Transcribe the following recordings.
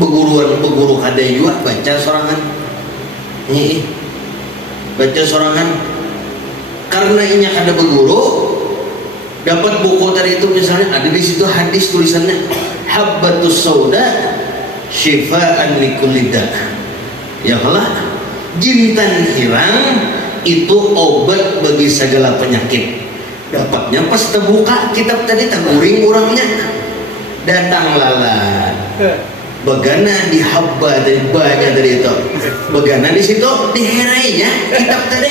beguru kada juga baca sorangan. Baca sorangan karena ini ada beguru dapat buku tadi itu misalnya ada di situ hadis tulisannya habbatus sauda syifaan likulli da. Ya Allah, jintan hirang itu obat bagi segala penyakit. Dapatnya pas terbuka kitab tadi taguring orangnya datang lalat begana di habba dari banyak dari itu begana di situ diherainya kitab tadi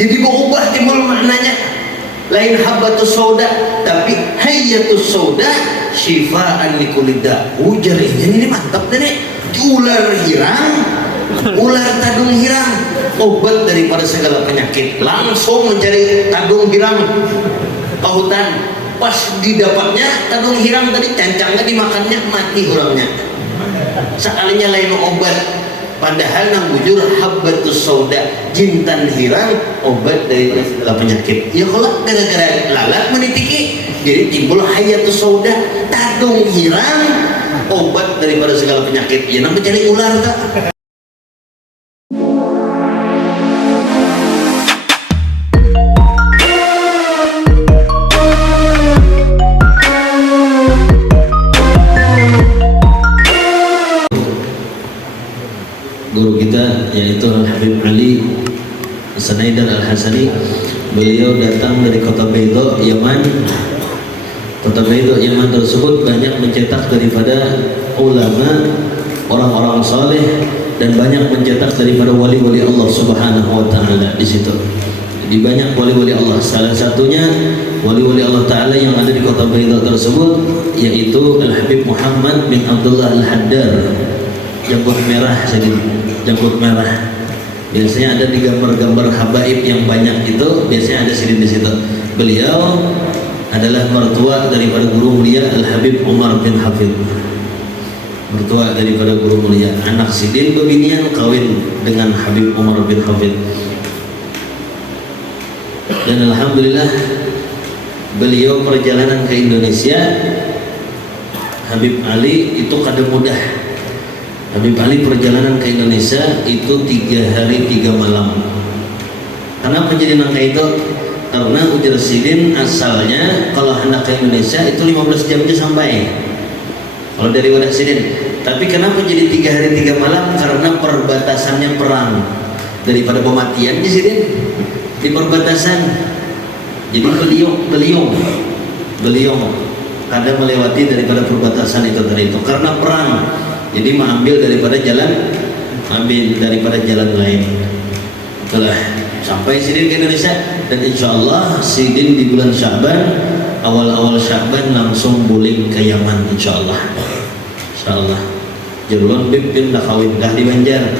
jadi berubah timbul maknanya lain habbatus sauda tapi hayyatus sauda syifaan likulida ujar ini mantap tadi ular hirang ular tadung hirang obat daripada segala penyakit langsung mencari tadung hirang pahutan pas didapatnya tadung hirang tadi cancangnya dimakannya mati orangnya sekalinya lain obat padahal nang bujur habbatus sauda jintan hirang obat dari segala penyakit ya kalau gara-gara lalat menitiki jadi timbul hayatus sauda tadung hirang obat daripada segala penyakit ya nang mencari ular tak. Guru kita yaitu Al-Habib Ali Sanaidar Al-Hasani, beliau datang dari kota Beidho, Yaman. Kota Beidho, Yaman tersebut banyak mencetak daripada ulama, orang-orang saleh dan banyak mencetak daripada wali-wali Allah Subhanahu wa taala di situ. Jadi banyak wali-wali Allah. Salah satunya wali-wali Allah taala yang ada di kota Beidho tersebut yaitu Al-Habib Muhammad bin Abdullah Al-Haddar. Janggut merah sedikit, janggut merah. Biasanya ada di gambar-gambar habaib yang banyak itu, biasanya ada sidin di situ. Beliau adalah mertua daripada guru mulia Al-Habib Umar bin Hafid. Mertua daripada guru mulia, anak sidin bebinian kawin dengan Habib Umar bin Hafid. Dan alhamdulillah beliau perjalanan ke Indonesia, Habib Ali itu kada mudah. Habib Ali perjalanan ke Indonesia itu 3 hari 3 malam. Kenapa jadi nangka itu? Karena ujar sidin asalnya kalau hendak ke Indonesia itu 15 jam aja sampai. Kalau dari wadah sidin. Tapi kenapa jadi 3 hari 3 malam? Karena perbatasannya perang. Daripada pematian di sidin di perbatasan. Jadi beliau kada melewati daripada perbatasan itu tadi itu karena perang. Jadi mengambil daripada jalan lain. Itulah sampai sidin ke Indonesia dan insya Allah sidin di bulan Sya'ban, awal Sya'ban langsung buling ke Yaman insya Allah. Jarulan bib pindah kawin dah di Banjar.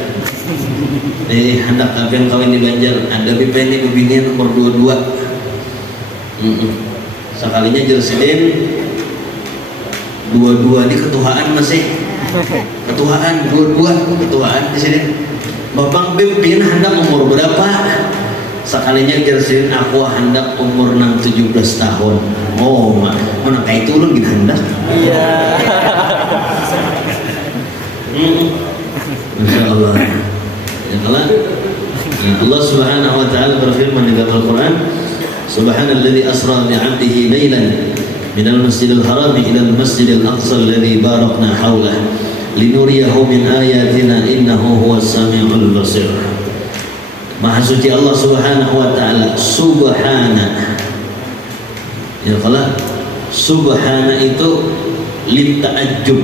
Hendak kawin di Banjar. Ada bib ini bebinian nomor 22. Sekalinya jar sidin 22 di ketuaan masih. Ketuaan 22 ketuaan di sini. Bapak pimpin hendak umur berapa? Sekalinya jersin aku hendak umur 17 tahun. Oh, mana kayak itu lu gitu hendak? Iya. Insyaallah. Ya Allah. Allah Subhanahu wa taala berfirman di dalam Al-Qur'an, Subhanalladzi asra bi 'abdihi lailan minal masjidil haram ilal masjidil aqsa alladzi barakna haulah linuriyahu min ayatina innahu huwas samiul basir. Maha suci Allah Subhanahu wa taala. Subhana, ya Allah, subhana itu litta'ajjub,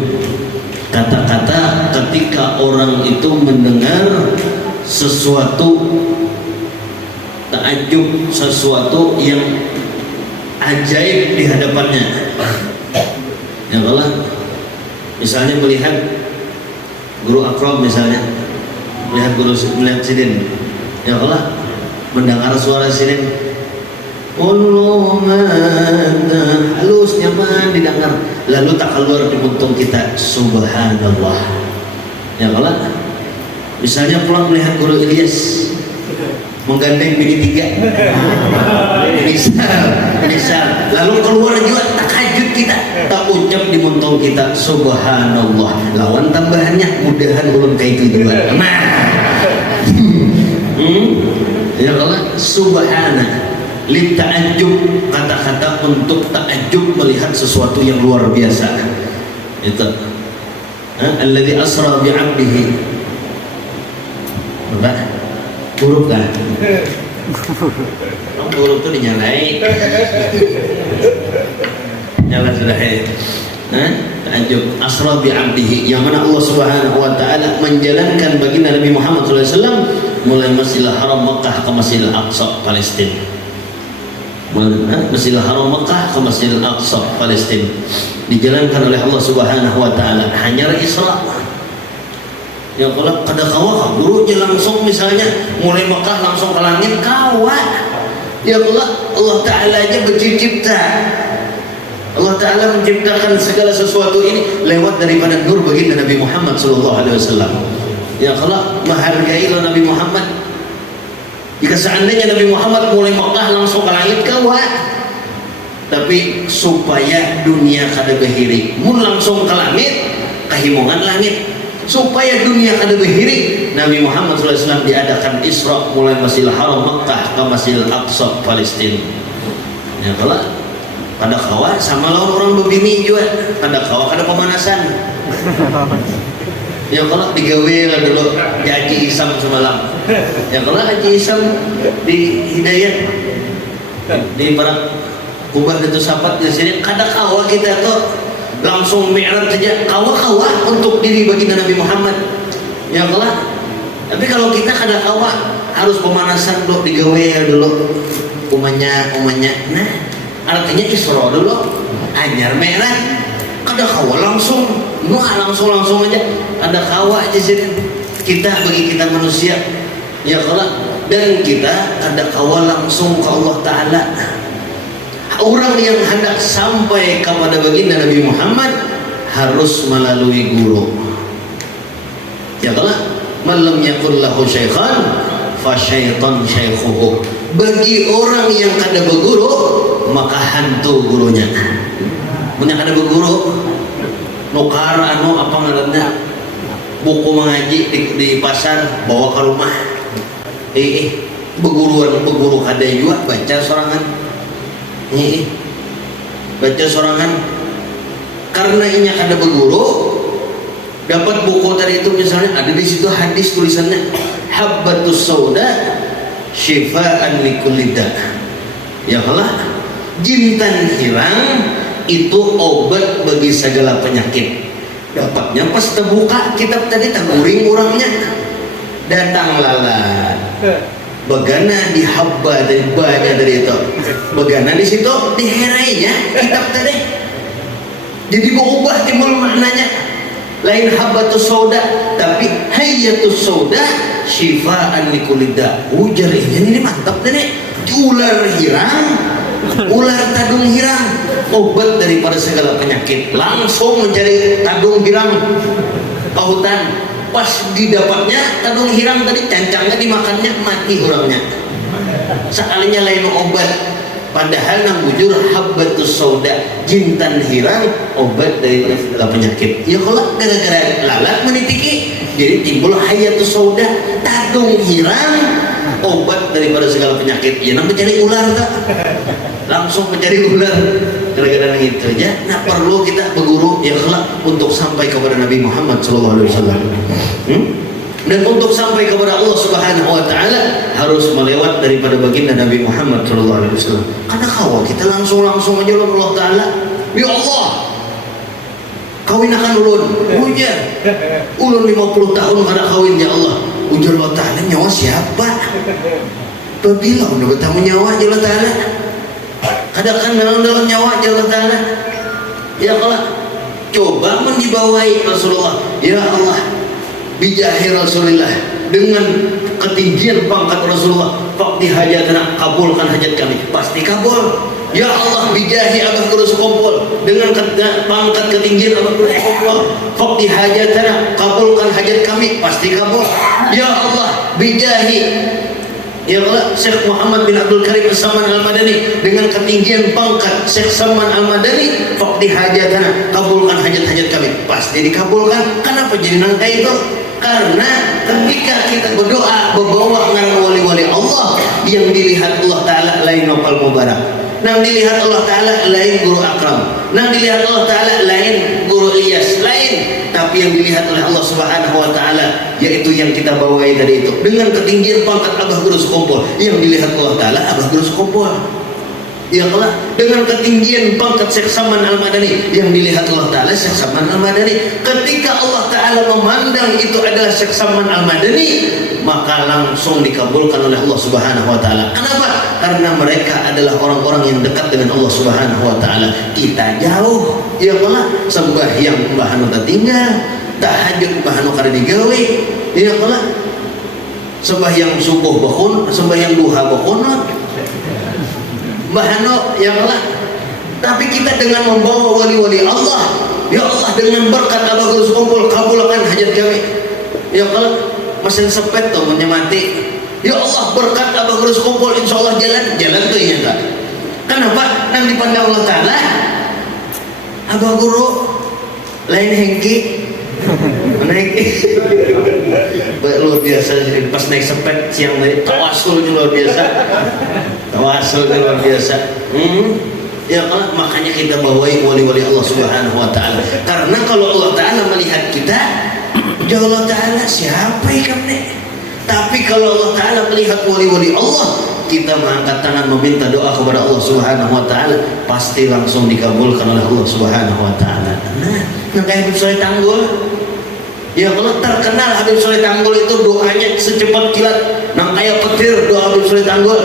kata-kata ketika orang itu mendengar sesuatu ta'ajjub, sesuatu yang ajaib di hadapannya. Ya Allah, misalnya melihat guru akram, misalnya melihat sidin, ya Allah, mendengar suara sidin, Allahumma halus nyaman didengar, lalu tak keluar di buntung kita, subhanallah. Ya Allah, misalnya pulang melihat guru Ilyas menggandeng bini 3, misal, lalu keluar juga tak tahajud kita, tak ucap di muntong kita subhanallah. Lawan tambahannya mudahan ulun kayak tujuan. Nah, ya Allah, subhana li ta'ajjub, kata-kata untuk ta'ajjub melihat sesuatu yang luar biasa. Itu alladzi asra bi 'abdihi. Apa? Huruf kan? Huruf itu dinyalain. Nyala sudah ta'ajjub asra bi 'abdihi, yang mana Allah Subhanahu wa taala menjalankan baginda Nabi Muhammad sallallahu alaihi wasallam mulai Masjidil Haram Mekah ke Masjidil Aqsa Palestina. Masjidil Haram Mekah ke Masjidil Aqsa Palestina dijalankan oleh Allah Subhanahu wa taala hanya Isra. Ya kalau kada kawa gurunya langsung misalnya mulai Mekah langsung ke langit kawa. Ya Allah taala aja bercipta. Allah taala menciptakan segala sesuatu ini lewat daripada nur baginda Nabi Muhammad sallallahu alaihi wasallam. Ya Allah menghargai Nabi Muhammad. Jika seandainya Nabi Muhammad mulai Mekah langsung ke langit kawa, tapi supaya dunia kada behiri mun langsung ke langit kehimongan langit, supaya dunia kada behiri Nabi Muhammad SAW diadakan Isra mulai Masjidil Haram Mekah ke Masjidil Aqsa Palestina. Ya kalau pada kawa sama lawan orang begini juga, pada kawa kada pemanasan. Ya kalau digawe lah dulu di Haji Isam semalam. Ya kalau Haji Isam di Hidayat di Barat Kubah itu sahabat di sini kada kawa kita tuh langsung mi'raj saja kawa untuk diri baginda Nabi Muhammad. Ya kalau tapi kalau kita kada kawa harus pemanasan dulu digawe dulu umanya. Nah artinya Isra dulu anyar mi'raj kada kawa langsung langsung aja ada kawa aja sini kita bagi kita manusia. Ya kalau dan kita ada kawa langsung ke Allah Ta'ala. Orang yang hendak sampai kepada baginda Nabi Muhammad harus melalui guru. Ya kalau malam yakun lahu syaikhan fa syaitan syaikhuhu. Bagi orang yang kada berguru maka hantu gurunya. Punya kada berguru nukar apa ngaranna buku mengaji di pasar bawa ke rumah beguru kada juga baca sorangan karena inya kada beguru dapat buku tadi itu misalnya ada di situ hadis tulisannya habbatus sauda syifaan likulli da. Ya Allah jintan hirang itu obat bagi segala penyakit. Dapatnya pas terbuka kitab tadi terguring orangnya datang lalat bagana di habba dari banyak dari itu bagana di situ diherainya kitab tadi jadi berubah timbul maknanya lain habbatus sauda tapi hayyatus sauda syifaan likulida. Ujar ini mantap tadi ular hirang ular tadung hirang obat daripada segala penyakit. Langsung mencari tadung hirang ke hutan, pas didapatnya tadung hirang tadi cancangnya dimakannya mati orangnya sekalinya lain obat padahal nang bujur habbatus sauda jintan hirang obat daripada segala penyakit. Ya kalau gara-gara lalat menitiki jadi timbul hayatus sauda tadung hirang obat daripada segala penyakit. Ya nang mencari ular tak langsung mencari ular gara-gara itu aja. Nah perlu kita berguru ya kelak untuk sampai kepada Nabi Muhammad SAW. Dan untuk sampai kepada Allah Subhanahu Wa Taala harus melewat daripada baginda Nabi Muhammad SAW. Karena kalau kita langsung aja Allah Taala, ya Allah kawin akan ulun, ujar ulun 50 tahun kada kawin ya Allah. Ujar Allah Taala nyawa siapa? Bila udah bertamu nyawa ya Allah Taala. Kadakan dalam nyawa ya Allah Taala. Ya Allah coba mendibawai Rasulullah. Ya Allah bijahi Rasulullah dengan ketinggian pangkat Rasulullah fakti hajatana kabulkan hajat kami pasti kabul. Ya Allah bijahi Abah Kurus Kompol dengan pangkat ketinggian Abah Kurus Kompol fakti hajatana kabulkan hajat kami pasti kabul. Ya Allah bijahi Ya Allah, Syekh Muhammad bin Abdul Karim As-Saman Al-Madani dengan ketinggian pangkat Syekh Saman Al-Madani, faqdi hajatana, kabulkan hajat-hajat kami. Pasti dikabulkan. Kenapa jadi nangka itu? Karena ketika kita berdoa membawa ngaran wali-wali Allah, yang dilihat Allah Ta'ala lain Nopal Mubarak, yang dilihat Allah Ta'ala lain Guru Akram, yang dilihat Allah Ta'ala lain Guru Ilyas, lain. Tapi yang dilihat oleh Allah Subhanahu wa Ta'ala yaitu yang kita bawai tadi itu, dengan ketinggian pangkat Abah Guru Sukompol, yang dilihat Allah Ta'ala Abah Guru Sukompol. Ya Allah, dengan ketinggian pangkat Syekh Saman Al-Madani, yang dilihat Allah Ta'ala Syekh Saman Al-Madani. Ketika Allah Ta'ala memandang itu adalah Syekh Saman Al-Madani, maka langsung dikabulkan oleh Allah Subhanahu wa Ta'ala. Kenapa? Karena mereka adalah orang-orang yang dekat dengan Allah Subhanahu wa Ta'ala. Kita jauh. Ya Allah, sembahyang Mbah Anu tinggal, tahajud Mbah Anu kada digawe. Ya Allah, sembahyang subuh bakun, sembahyang duha bakunut Mbah Anu, ya Allah. Tapi kita dengan membawa wali-wali Allah, ya Allah, dengan berkat Abah Guru Sukompol, kabulkan hajat kami. Ya Allah, mesin sepet tuh menyemati. Ya Allah, berkat Abah Guru Sukompol, insya Allah jalan tuh ya tak. Kenapa? Yang dipandang Allah Ta'ala Abah Guru lain hengki, naik luar biasa. Pas naik sepet siang tadi tawasul luar biasa, tawasul luar biasa. Ya Allah, makanya kita bawain wali-wali Allah Subhanahu wa Ta'ala. Karena kalau Allah Ta'ala melihat kita, ya Allah Ta'ala siapa ikan nih? Tapi kalau Allah Ta'ala melihat wali-wali Allah, kita mengangkat tangan meminta doa kepada Allah Subhanahu wa Ta'ala, pasti langsung dikabulkan oleh Allah Subhanahu wa Ta'ala. Nah, kayak Habib Soleh Tanggul, ya Allah, terkenal Habib Soleh Tanggul itu doanya secepat kilat, nang kayak petir doa Habib Soleh Tanggul.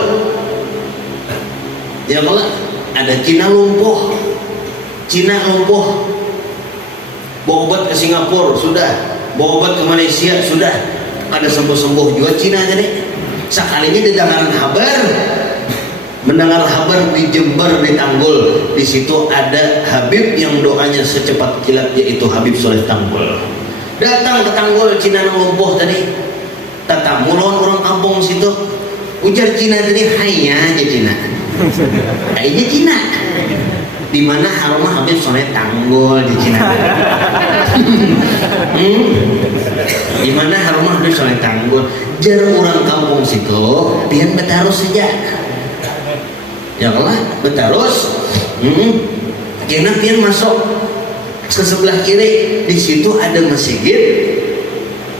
Ya Allah, ada Cina lumpuh, bawa obat ke Singapura sudah, bawa obat ke Malaysia sudah, ada sembuh-sembuh juga Cina jadi. Sekalinya mendengar kabar di Jember, di Tanggul, di situ ada Habib yang doanya secepat kilat, yaitu Habib Soleh Tanggul. Datang ke Tanggul, Cina lumpuh tadi, tatamu lawan orang kampung situ, ujar Cina tadi, hanya aja Cina, kayaknya Cina. Di mana harumah Habib Soleh Tanggul di Cina? Di mana harumah Habib Soleh Tanggul? Jar orang kampung situ, pian betarus saja. Ya Allah, betarus. Karena pian masuk ke sebelah kiri, di situ ada masjid,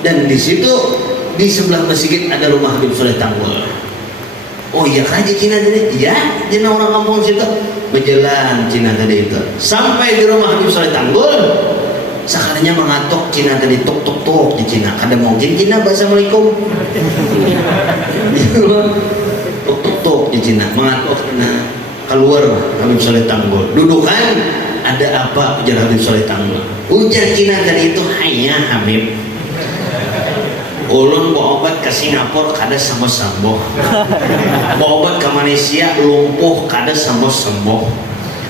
dan di situ di sebelah masjid ada rumah Habib Soleh Tanggul. Oh iya kan Cina tadi? Iya, Cina orang kampung situ. Berjalan Cina tadi itu sampai di rumah Habib Soleh Tanggul. Sekalinya mengatuk Cina tadi, tok tok tok di Cina. Kada mungkin Cina Assalamualaikum. Tok tok tok di Cina, mengatuk. Nah, keluar Habib Soleh Tanggul. Dudukan, ada apa? Ujar Habib Soleh Tanggul. Ujar Cina tadi itu, hanya Habib, ulun bawa obat ke Singapura kada sembuh-sembuh, bawa obat ke Malaysia lumpuh kada sembuh-sembuh.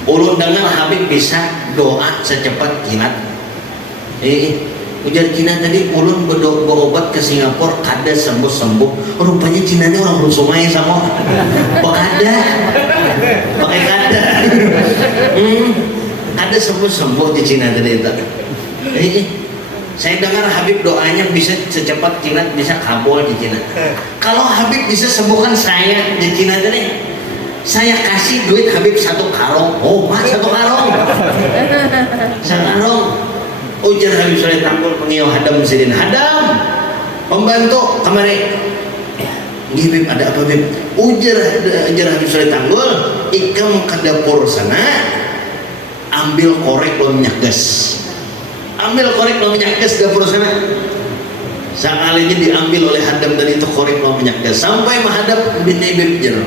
Ulun dengar Habib bisa doa secepat kilat. Ujar Cina tadi, ulun bawa obat ke Singapura kada sembuh-sembuh. Rupanya Cina ini orang Rusumai sama bakada, pakai kada. Kada sembuh-sembuh di Cina tadi itu. Saya dengar Habib doanya bisa secepat kilat, bisa kabul di Cina. Kalau Habib bisa sembuhkan saya di Cina tadi, saya kasih duit Habib 1 karung. Oh, mas 1 karung. 1 karung. Ujar Habib Soleh Tanggul pengiau hadam sidin. Hadam, pembantu kemari. Habib, ada apa Habib? Ujar Habib Soleh Tanggul, ikam ke dapur sana, ambil korek lo minyak gas. Ambil korek lo minyak gas dapur sana. Sekalinya diambil oleh hadam tadi itu korek lo minyak gas, sampai menghadap Habib jer.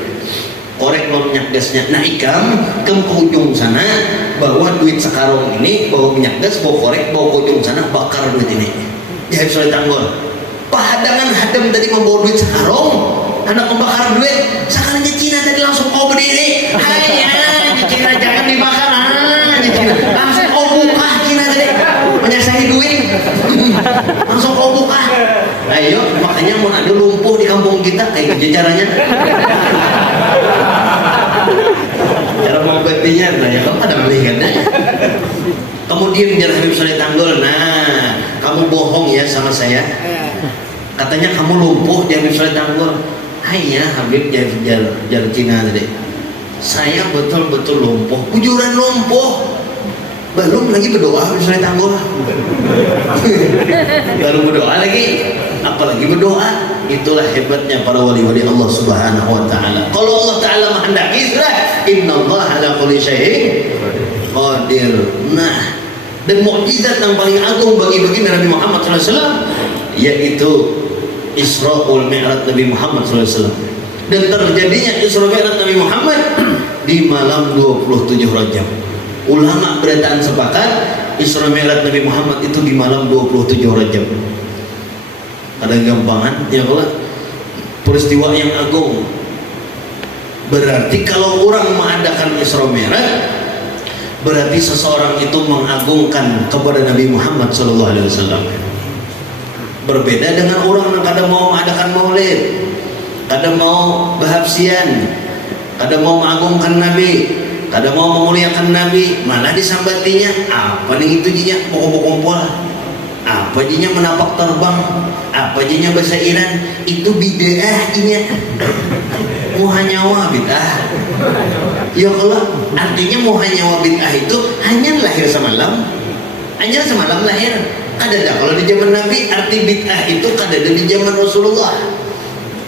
Korek lo minyak gasnya. Nah ikam ke ujung sana, bawa duit sekarung ini, bawa minyak gas, bawa korek, bawa ke ujung sana, bakar duit ini. Ya Habib Soleh Tanggul, pahadangan hadam tadi membawa duit sekarung, anak membakar duit. Sekalinya Cina tadi langsung kau berdiri, hai Cina jangan dibakar, Cina langsung kau buka Cina tadi menyasahi duit. Langsung kau buka. Ayo, makanya mau ada lumpuh di kampung kita, kayak gitu caranya. Cara mengobatinya, nah ya kamu ada melihatnya. Kemudian jar Habib Soleh Tanggul, nah kamu bohong ya sama saya. Katanya kamu lumpuh di Habib Soleh Tanggul. Hai ya Habib jar Cina tadi. Saya betul-betul lumpuh, bujuran lumpuh. Belum lagi berdoa Habib Soleh Tanggul. Baru berdoa lagi, apalagi berdoa. Itulah hebatnya para wali-wali Allah Subhanahu wa taala. Kalau Allah taala menghendaki sudah innallaha ala kulli syai'in qadir. Nah, dan mukjizat yang paling agung bagi baginda Nabi Muhammad SAW yaitu Isra'ul Mi'raj Nabi Muhammad SAW. Dan terjadinya Isra Mi'raj Nabi Muhammad di malam 27 Rajab. Ulama beritaan sepakat Isra Mi'raj Nabi Muhammad itu di malam 27 Rajab. Ada gampangan ya Allah, peristiwa yang agung. Berarti kalau orang mengadakan Isra Mi'raj, berarti seseorang itu mengagungkan kepada Nabi Muhammad SAW. Berbeda dengan orang yang kadang mau mengadakan maulid, kadang mau bahabsian, kadang mau mengagungkan Nabi, kadang mau memuliakan Nabi, malah disambatinya apa nih itu jinya pokok-pokok, apa jinya menapak terbang, apa jinya bahasa Iran, itu bid'ah inya. Muhanyawa bid'ah. Ya Allah, artinya muhanyawa bid'ah itu hanya lahir semalam. Hanya semalam lahir. Kadada kalau di zaman Nabi arti bid'ah itu kadada di zaman Rasulullah.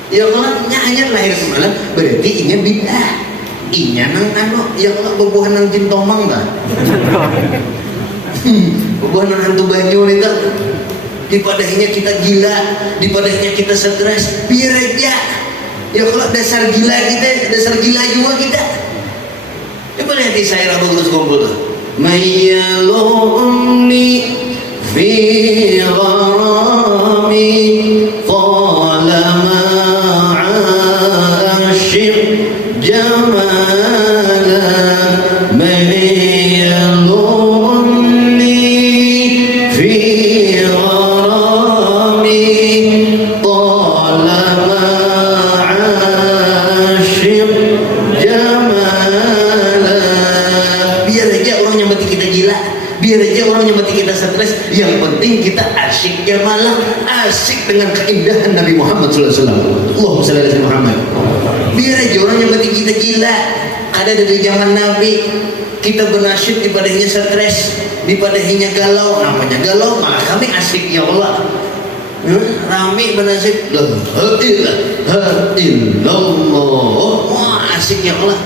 Ya Allah, hanya lahir semalam berarti inya bid'ah. Inya nang ya Allah bebuhan nang jintomang dah. Bebuhan nang hantu banyu itu. Dipadahinya kita gila, dipadahinya kita stres, biar aja. Ya kalau dasar gila kita, dasar gila juga kita. Coba lihat di saya bagus kumpul tuh. Mayyaluni fi gharami talama asyik jamala mayyaluni fi gharami talama asyik jamala. Biar aja orang nyamati kita gila, biar aja orang nyamati kita stres, yang penting kita asyik jamalah, asyik dengan keindahan Nabi Muhammad SAW. Allahumma shalli ala Muhammad. Biar aja orang nyamati kita gila. Ada dari zaman Nabi kita bernasyid dipadahinya stres, dipadahinya galau. Namanya galau malah kami asyik ya Allah. Rame bernasib la ilaha illallah. Wah asyik ya Allah.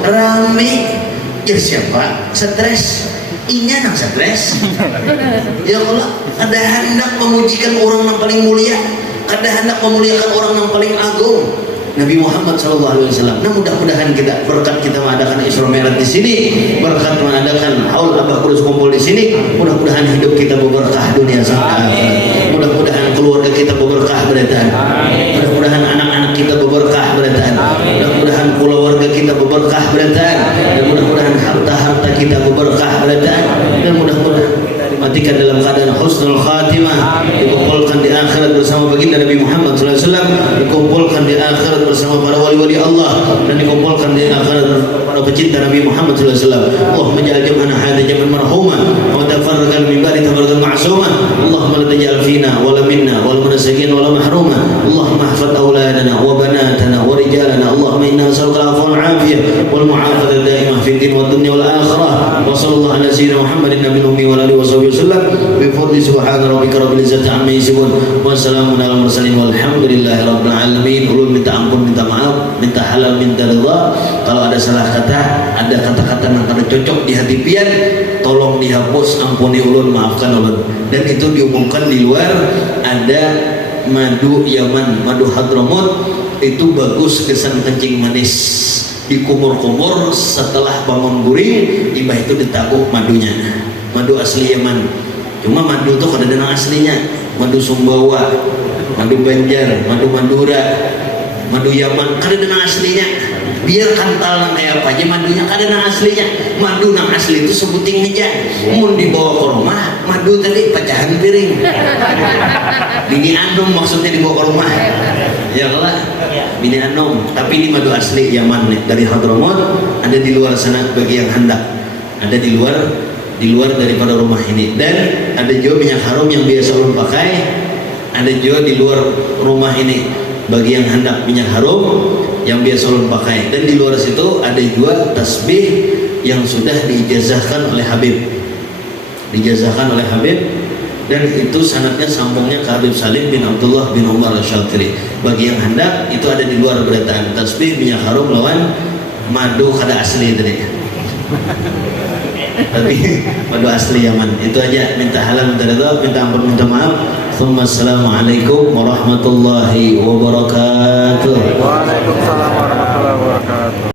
Rame ya siapa stres inya nang stres. Ya Allah, ada hendak memujikan orang yang paling mulia, ada hendak memuliakan orang yang paling agung, Nabi Muhammad SAW. Nah mudah-mudahan kita berkat kita mengadakan Isra Mi'raj di sini, berkat mengadakan haul abah kudus kumpul di sini, mudah-mudahan hidup kita berberkah dunia sampai akhirat. Mudah-mudahan keluarga kita berberkah beritaan. Mudah-mudahan anak-anak kita berberkah beritaan. Mudah-mudahan keluarga kita berberkah beritaan. Dan mudah-mudahan harta-harta kita berberkah beritaan. Dan mudah-mudahan matikan dalam keadaan husnul khatimah, dikumpulkan di akhirat bersama baginda Nabi Muhammad SAW, dikumpulkan di akhirat bersama para wali-wali Allah, dan dikumpulkan di akhirat para pecinta Nabi Muhammad SAW. Allahumma ja'al jam'ana hadha jam'an marhuma wa tafarraqan min ba'di tafarraqan ma'suma. Allahumma la taj'al fina wa la minna wa la munasakin wa la mahruma. Allahumma ihfaz awladana wa banatana wa rijalana. Allahumma inna nas'aluka al-'afwa wal 'afiyah wal mu'afadata daimah fid din wad dunya wal akhirah. Wa sallallahu ala sayyidina Muhammadin nabiyil ummi wa alihi wa sahbihi wasallam bi fadli subhana rabbika rabbil izzati amma yasifun wa salamun alal mursalin walhamdulillahi rabbil alamin. Ulun minta ampun, minta maaf, minta halal, minta ridha. Kalau ada salah kata, ada kata-kata yang kada cocok di hati pian, tolong dihapus, ampuni ulun, maafkan ulun. Dan itu diumumkan di luar ada madu Yaman, madu Hadramut, itu bagus kesan kencing manis. Dikumur-kumur setelah bangun guring, tiba itu ditabuh madunya. Madu asli Yaman. Cuma madu itu kada ada aslinya. Madu Sumbawa, madu Banjar, madu Madura, madu Yaman kadang aslinya biar kental nang kayak apa aja madunya kadang aslinya. Madu nang asli itu sebuting meja, mau dibawa ke rumah madu tadi pecahan piring bini andom maksudnya dibawa ke rumah ya lah bini andom. Tapi ini madu asli Yaman nih, dari Hadramaut. Ada di luar sana bagi yang hendak, ada di luar daripada rumah ini. Dan ada juga minyak harum yang biasa ulun pakai, ada juga di luar rumah ini bagi yang hendak minyak harum yang biasa ulun pakai. Dan di luar situ ada juga tasbih yang sudah diijazahkan oleh Habib, dan itu sanadnya sambungnya ke Habib Salim bin Abdullah bin Umar Al-Syatiri. Bagi yang hendak itu ada di luar beritaan tasbih minyak harum lawan madu kada asli tadi. Tapi madu asli Yaman. Itu aja, minta halal, minta ridha, minta ampun, minta maaf. Assalamualaikum warahmatullahi wabarakatuh. Waalaikumsalam warahmatullahi wabarakatuh.